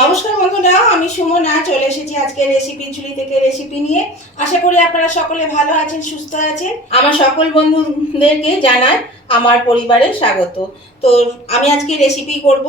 নমস্কার বন্ধুরা, আমি সুমনা চলে এসেছি আজকে রেসিপি ঝুলি থেকে রেসিপি নিয়ে। আশা করি আপনারা সকলে ভালো আছেন, সুস্থ আছেন। আমার সকল বন্ধুদেরকে জানাই আমার পরিবারে স্বাগত। তো আমি আজকে রেসিপি করব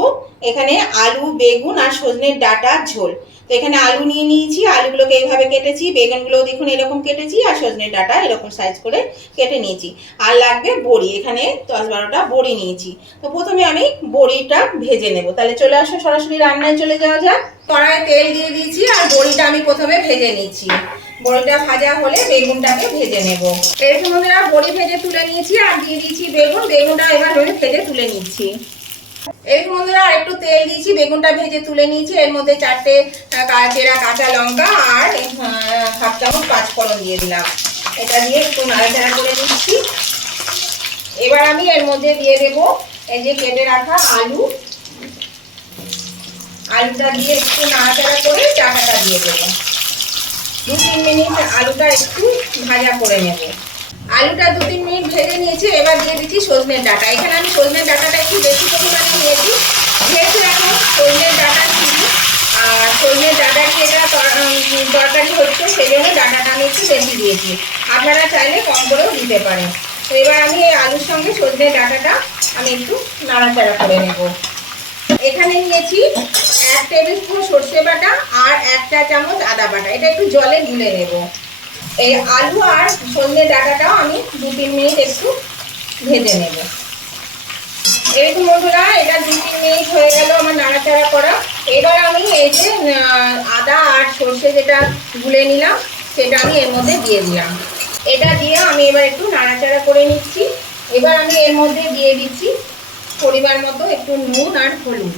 এখানে আলু, বেগুন আর সজনের ডাঁটার ঝোল। তো এখানে আলু নিয়ে নিয়েছি, আলুগুলোকে এইভাবে কেটেছি, বেগুনগুলো দেখুন এরকম কেটেছি, আর সজনের ডাঁটা এরকম সাইজ করে কেটে নিয়েছি। আর লাগবে বড়ি, এখানে 10-12টা বড়ি নিয়েছি। তো প্রথমে আমি বড়িটা ভেজে নেব। তাহলে চলে আসো, সরাসরি রান্নায় চলে যাওয়া যাক। কড়াইয়ে তেল দিয়ে দিয়েছি আর বড়িটা আমি প্রথমে ভেজে নিচ্ছি। বড়িটা ভাজা হলে বেগুনটাকে ভেজে নেব। এরকম বন্ধুরা বড়ি ভেজে তুলে নিয়েছি আর দিয়ে দিয়েছি বেগুন। বেগুনটা এবার ভেজে তুলে নিচ্ছি। এরকম বন্ধুরা আর একটু তেল দিয়েছি, বেগুনটা ভেজে তুলে নিয়েছি। এর মধ্যে 4টে চেরা কাঁচা লঙ্কা আর 1/2 চামচ পাঁচফোড়ন দিয়ে দিলাম। এটা দিয়ে একটু নাড়াচাড়া করে নিচ্ছি। এবার আমি এর মধ্যে দিয়ে দেব এই যে কেটে রাখা আলুটা দিয়ে একটু নাড়াচাড়া করে ডাঁটাটা দিয়ে দেবো। 2-3 মিনিট আলুটা একটু ভাজা করে নেব। আলুটা 2-3 মিনিট ভেজে নিয়েছি। এবার দিয়ে দিচ্ছি সজনের ডাঁটা। এখানে আমি সজনের ডাঁটাটা একটু বেশি পরিমাণে নিয়েছি, যেহেতু এখন সজনের ডাঁটা ছিল আর সজনের ডাঁটার যেটা তরকারি হচ্ছে সেই জন্য ডাঁটাটা আমি একটু বেশি দিয়েছি। আপনারা চাইলে কম করেও দিতে পারেন। তো এবার আমি এই আলুর সঙ্গে সজনের ডাঁটাটা আমি একটু নাড়াচাড়া করে নেব। এখানে নিয়েছি 1 টেবিল স্পুন সর্ষে বাটা আর 1 চা চামচ আদা বাটা। এটা একটু জলে গুলে নেব। এই আলু আর সজনে ডাঁটাটাও আমি 2-3 মিনিট একটু ভেজে নেব। এরকম বন্ধুরা এটা 2-3 মিনিট হয়ে গেল আমার নাড়াচাড়া করা। এবার আমি এই যে আদা আর সর্ষে যেটা গুলে নিলাম সেটা আমি এর মধ্যে দিয়ে দিলাম। এটা দিয়ে আমি এবার একটু নাড়াচাড়া করে নিচ্ছি। এবার আমি এর মধ্যে দিয়ে দিচ্ছি পরিমাণ মতো একটু নুন আর হলুদ।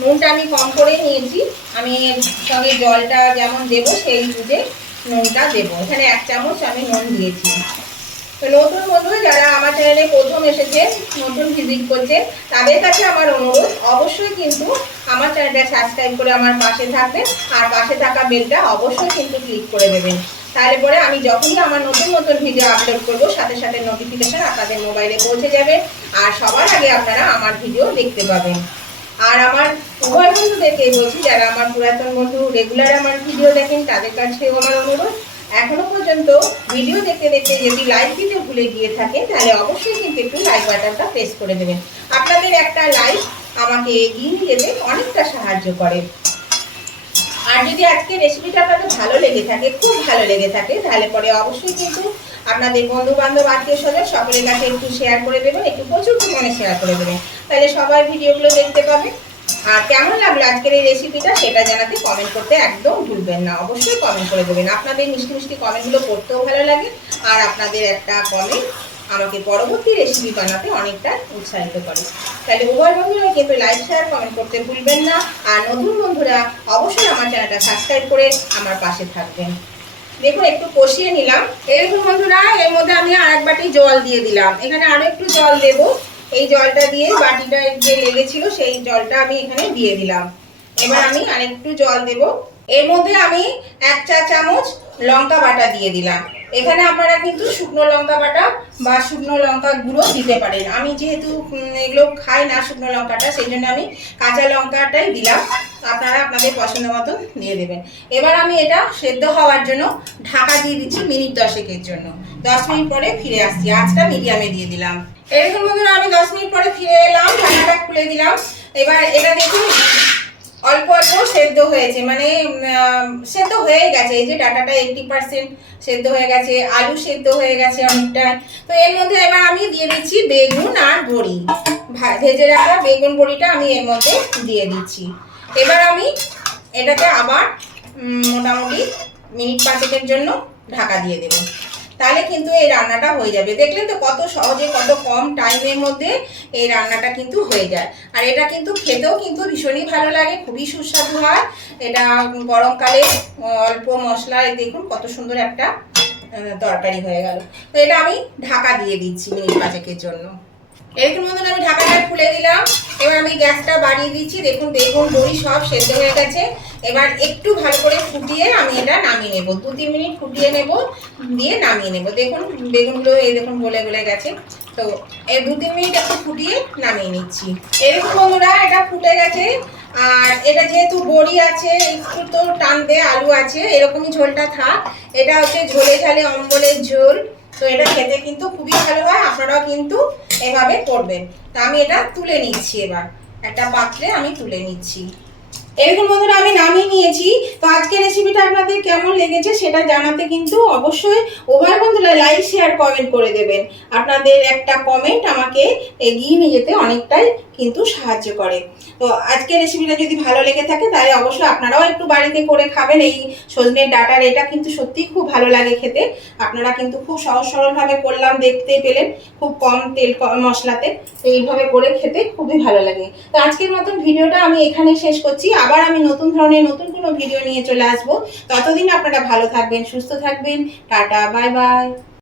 নুনটা আমি কম করে নিয়েছি, আমি এর সঙ্গে জলটা যেমন দেবো সেই বুঝে নুনটা দেবো। এখানে 1 চামচ আমি নুন দিয়েছি। তো নতুন বন্ধু যারা আমার চ্যানেলে প্রথম এসেছে, নতুন ভিজিট করছে, তাদের কাছে আমার অনুরোধ অবশ্যই কিন্তু আমার চ্যানেলটা সাবস্ক্রাইব করে আমার পাশে থাকবেন আর পাশে থাকা বেলটা অবশ্যই কিন্তু ক্লিক করে দেবেন। তাহলে পরে আমি যখনই আমার নতুন নতুন ভিডিও আপলোড করব সাথে সাথে নোটিফিকেশন আপনাদের মোবাইলে পৌঁছে যাবে আর সবার আগে আপনারা আমার ভিডিও দেখতে পাবেন। আর আমার উভয় বন্ধুদেরকে বলছি, যারা আমার পুরাতন বন্ধু রেগুলার আমার ভিডিও দেখেন তাদের কাছেও আমার অনুরোধ, এখনো পর্যন্ত ভিডিও দেখতে দেখতে যদি লাইক দিতে ভুলে গিয়ে থাকেন তাহলে অবশ্যই কিন্তু একটু লাইক বাটনটা প্রেস করে দেবেন। আপনাদের একটা লাইক আমাকে এগিয়ে নিয়ে যেতে অনেকটা সাহায্য করে। আর যদি আজকে রেসিপিটা আপনাদের ভালো লেগে থাকে, খুব ভালো লেগে থাকে, তাহলে পরে অবশ্যই কিন্তু আপনাদের বন্ধু বান্ধব আত্মীয় স্বজন সকলের কাছে একটু শেয়ার করে দেবেন, একটু প্রচুর পরিমাণে শেয়ার করে দেবেন। তাহলে সবাই ভিডিওগুলো দেখতে পাবে। আর কেমন লাগলো আজকের এই রেসিপিটা সেটা জানাতে কমেন্ট করতে একদম ভুলবেন না, অবশ্যই কমেন্ট করে দেবেন। আপনাদের মিষ্টি মিষ্টি কমেন্টগুলো পড়তেও ভালো লাগে আর আপনাদের একটা কমেন্ট আমাকে পরবর্তী রেসিপি বানাতে অনেকটা উৎসাহিত করে। তাহলে উভয় বন্ধুরা কিন্তু লাইক শেয়ার কমেন্ট করতে ভুলবেন না। আর নতুন বন্ধুরা অবশ্যই আমার চ্যানেলটা সাবস্ক্রাইব করে আমার পাশে থাকবেন। দেখুন একটু কষিয়ে নিলাম। এরকম বন্ধুরা এর মধ্যে আমি আর 1 বাটি জল দিয়ে দিলাম। এখানে আরো একটু জল দেব। এই জলটা দিয়ে বাটিটা যে লেগেছিল সেই জলটা আমি এখানে দিয়ে দিলাম। এবার আমি আরেকটু জল দেব। এর মধ্যে আমি 1 চা চামচ লঙ্কা বাটা দিয়ে দিলাম। এখানে আপনারা কিন্তু শুকনো লঙ্কা বাটা বা শুকনো লঙ্কা গুঁড়ো দিতে পারেন। আমি যেহেতু এগুলো খাই না শুকনো লঙ্কাটা, সেই জন্য আমি কাঁচা লঙ্কাটাই দিলাম। আপনারা আপনাদের পছন্দ মতন দিয়ে দেবেন। এবার আমি এটা সেদ্ধ হওয়ার জন্য ঢাকা দিয়ে দিচ্ছি মিনিট 10-এর জন্য। 10 মিনিট পরে ফিরে আসছি। আঁচটা মিডিয়ামে দিয়ে দিলাম। এরকম বন্ধুরা আমি 10 মিনিট পরে ফিরে এলাম, ঢাকাটা খুলে দিলাম। এবার এটা দেখুন অল্প অল্প সেদ্ধ হয়েছে, মানে সেদ্ধ হয়ে গেছে। এই যে ডাটাটা 80% সেদ্ধ হয়ে গেছে, আলু সেদ্ধ হয়ে গেছে অনেকটা। তো এর মধ্যে এবার আমি দিয়ে দিচ্ছি বেগুন আর বড়ি। ভেজে রাখা বেগুন বড়িটা আমি এর মধ্যে দিয়ে দিচ্ছি। এবার আমি এটাকে আবার মোটামুটি মিনিট 5-এর জন্য ঢাকা দিয়ে দেবো। তাহলে কিন্তু এই রান্নাটা হয়ে যাবে। দেখলেন তো কত সহজে, কত কম টাইমের মধ্যে এই রান্নাটা কিন্তু হয়ে যায়। আর এটা কিন্তু খেতেও কিন্তু ভীষণই ভালো লাগে, খুবই সুস্বাদু হয়। এটা গরমকালে অল্প মশলায় দেখুন কত সুন্দর একটা তরকারি হয়ে গেল। তো এটা আমি ঢাকা দিয়ে দিচ্ছি মিনিট 5-এর জন্য। এরকম মতন আমি ঢাকাটা খুলে দিলাম। এবার আমি গ্যাসটা বাড়িয়ে দিচ্ছি। দেখুন বেগুন বড়ি সব সেদ্ধ হয়ে গেছে। এবার একটু ভালো করে ফুটিয়ে আমি এটা নামিয়ে নেব। 2-3 মিনিট ফুটিয়ে নেব, দিয়ে নামিয়ে নেব। দেখুন বেগুনগুলো এই দেখুন গলে গলে গেছে। তো এই 2-3 মিনিট একটু ফুটিয়ে নামিয়ে নিচ্ছি। এরকম বন্ধুরা এটা ফুটে গেছে আর এটা যেহেতু বড়ি আছে, একটু তো টানবে, আলু আছে, এরকমই ঝোলটা থাক। এটা হচ্ছে ঝোলে ঝালে অম্বলের ঝোল। তো এটা খেতে কিন্তু খুবই ভালো হয়, আপনারাও কিন্তু এভাবে করবেন। তা আমি এটা তুলে নিচ্ছি, এবার একটা পাত্রে আমি তুলে নিচ্ছি। এরকম বন্ধুরা আমি নামিয়ে নিয়েছি। তো আজকের রেসিপিটা আপনাদের কেমন লেগেছে সেটা জানাতে কিন্তু অবশ্যই উভয় বন্ধুরা লাইক শেয়ার কমেন্ট করে দেবেন। আপনাদের একটা কমেন্ট আমাকে এগিয়ে নিয়ে যেতে অনেকটাই কিন্তু সাহায্য করে। তো আজকের রেসিপিটা যদি ভালো লেগে থাকে তাহলে অবশ্যই আপনারাও একটু বাড়িতে করে খাবেন। এই সজনের ডাঁটার এটা কিন্তু সত্যিই খুব ভালো লাগে খেতে। আপনারা কিন্তু খুব সহজ সরলভাবে করলাম, দেখতে পেলেন, খুব কম তেল কম মশলাতে। তো এইভাবে করে খেতে খুবই ভালো লাগে। তো আজকের মতন ভিডিওটা আমি এখানে শেষ করছি। আবার আমি নতুন ধরনের নতুন কোনো ভিডিও নিয়ে চলে আসবো। ততদিন আপনারা ভালো থাকবেন, সুস্থ থাকবেন। Tata, bye bye.